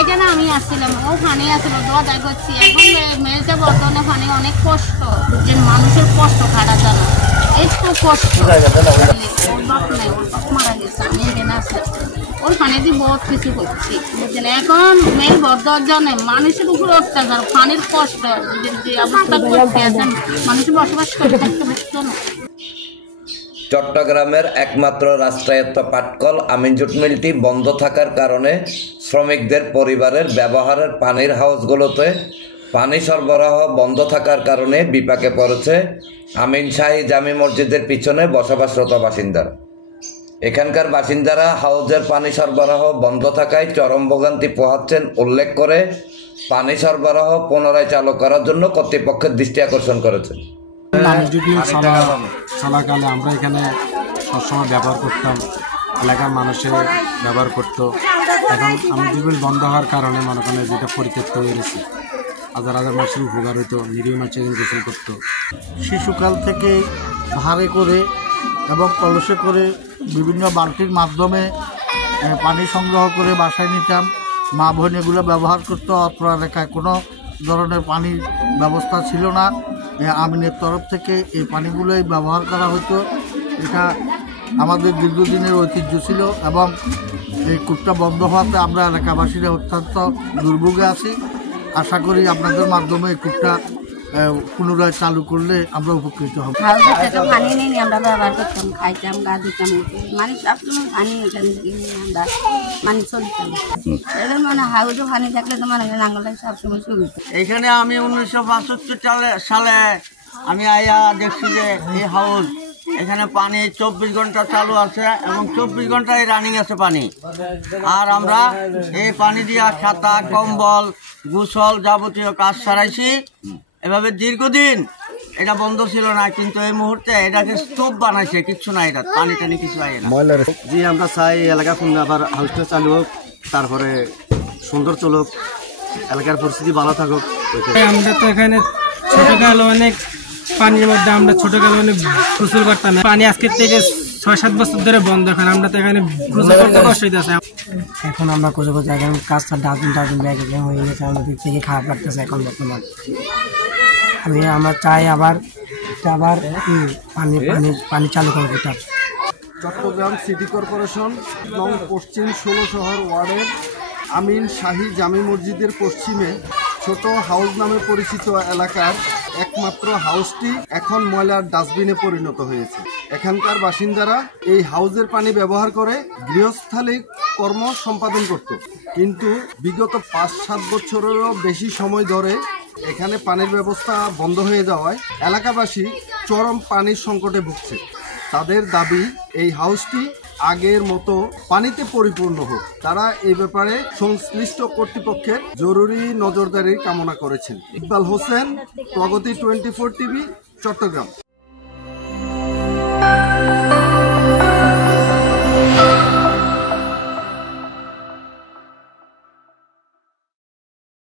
এখানে আমি আসছিলাম, ও পানি আসছিল, দরজায় করছি। এখন মেয়েতে বর্তমানে পানি অনেক কষ্ট, যে মানুষের কষ্ট কাটা জানা একটু কষ্ট। ওর বাপ নাই, ওর বাপ মারা গেছে, আমি এখানে আসলাম। ওর পানি দিয়ে বহুত কিছু করছি, বুঝলেন। এখন মেয়ের বর্তমানে মানুষের উপর অত্যাচার, পানির কষ্ট যে অবস্থা করতে আছেন, মানুষের বসবাস করে থাকতে পারতো না। চট্টগ্রামের একমাত্র রাষ্ট্রায়ত্ত পাটকল আমিন জুট মিলটি বন্ধ থাকার কারণে শ্রমিকদের পরিবারের ব্যবহারের পানির হাউসগুলোতে পানি সরবরাহ বন্ধ থাকার কারণে বিপাকে পড়েছে আমিন শাহী জামি মসজিদের পিছনে বসবাসরত বাসিন্দারা। এখানকার বাসিন্দারা হাউজের পানি সরবরাহ বন্ধ থাকায় চরম ভোগান্তি পোহাচ্ছেন উল্লেখ করে পানি সরবরাহ পুনরায় চালু করার জন্য কর্তৃপক্ষের দৃষ্টি আকর্ষণ করেছেন। চলাকালে আমরা এখানে সবসময় ব্যবহার করতাম, এলাকার মানুষের ব্যবহার করতো। এখন আমিন জুট মিল বন্ধ হওয়ার কারণে মনে করেন যেটা পরিত্যক্ত হয়ে গেছে, হাজার হাজার মানুষের উপকার হইতো, নিরীহ মানুষের গোসল করতো। শিশুকাল থেকে ভারে করে এবং কলসে করে বিভিন্ন বালতির মাধ্যমে পানি সংগ্রহ করে বাসায় নিতাম। মা বোন এগুলো ব্যবহার করতো। অত্র এলাকায় কোনো ধরনের পানির ব্যবস্থা ছিল না। আমিনের তরফ থেকে এই পানিগুলোই ব্যবহার করা হতো। এটা আমাদের দীর্ঘদিনের ঐতিহ্য ছিল এবং এই কূপটা বন্ধ হওয়াতে আমরা এলাকাবাসীরা অত্যন্ত দুর্ভোগে আছি। আশা করি আপনাদের মাধ্যমে এই কূপটা পুনরায় চালু করলে আমরা উপকৃত হব। পানি নেই, আমরা ব্যবহার করতাম, খাইতাম, গা দিতাম, মানে সবসময় পানি এখানে আমরা মানে চলতাম। এবার মানে হাউজে পানি থাকলে তো মানে লাঙ্গলে সবসময় সুবিধা। এখানে আমি 1965 সালে আমি আয়া দেখছি যে এই হাউস এখানে পানি 24 ঘন্টা চালু আছে এবং 24 ঘন্টায় রানিং আছে পানি। আর আমরা এই পানি দিয়া খাতা, কম্বল, গোসল যাবতীয় কাজ সারাইছি। এভাবে দীর্ঘদিন এটা বন্ধ ছিল না, কিন্তু এই মুহূর্তে এটাকে স্তূপ বানাইছে, কিচ্ছু না, এটা পানি টানি কিছু হয় না। জি, আমরা চাই এলাকা খুললে আবার হাউসটা চালু হোক, তারপরে সুন্দর চলুক, এলাকার পরিস্থিতি ভালো থাকুক। আমরা তো এখানে ছোটকালে অনেক পানির মধ্যে আমরা ছোটকালে অনেক গোসল করতাম। পানি আজকের থেকে 6-7 বছর ধরে বন্ধ। এখন আমরা তো এখানে গোসল করতে কষ্ট হইতেছে। এখন আমরা কোথাও কোথাও এখন কাজটা ডাস্টবিন ব্যাগ হয়ে গেছে, আমাদের থেকে খারাপ লাগতেছে এখন বর্তমান। আমরা চাই আবার পানি চালু করবো। চট্টগ্রাম সিটি কর্পোরেশন এবং পশ্চিম 16 শহর ওয়ার্ডের আমিন শাহী জামি মসজিদের পশ্চিমে ছোট হাউস নামে পরিচিত এলাকার একমাত্র হাউসটি এখন ময়লার ডাস্টবিনে পরিণত হয়েছে। এখানকার বাসিন্দারা এই হাউজের পানি ব্যবহার করে গৃহস্থালিক কর্ম সম্পাদন করত, কিন্তু বিগত 5-7 বছরেরও বেশি সময় ধরে এখানে পানির ব্যবস্থা বন্ধ হয়ে যাওয়ায় এলাকাবাসী চরম পানির সংকটে ভুগছে। তাদের দাবি এই হাউসটি আগের মতো পানিতে পরিপূর্ণ হোক। তারা এই ব্যাপারে সংশ্লিষ্ট কর্তৃপক্ষের জরুরি নজরদারি কামনা করেছেন। ইকবাল হোসেন, প্রগতি 24 টিভি, চট্টগ্রাম।